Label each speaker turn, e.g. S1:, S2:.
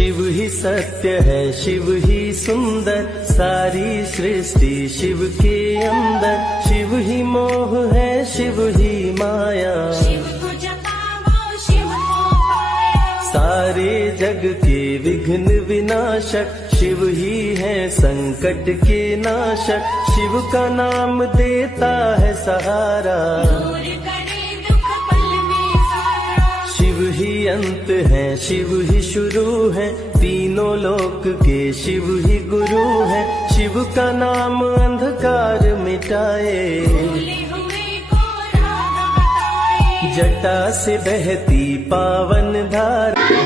S1: शिव ही सत्य है शिव ही सुंदर सारी सृष्टि शिव के अंदर। शिव ही मोह है शिव ही माया।
S2: शिव को जताओ शिव को पाया।
S1: सारे जग के विघ्न विनाशक शिव ही है संकट के नाशक। शिव का नाम देता है सहारा। ही अंत है, शिव ही शुरू है। तीनों लोक के शिव ही गुरु है। शिव का नाम अंधकार मिटाए। जटा से बहती पावन धारा।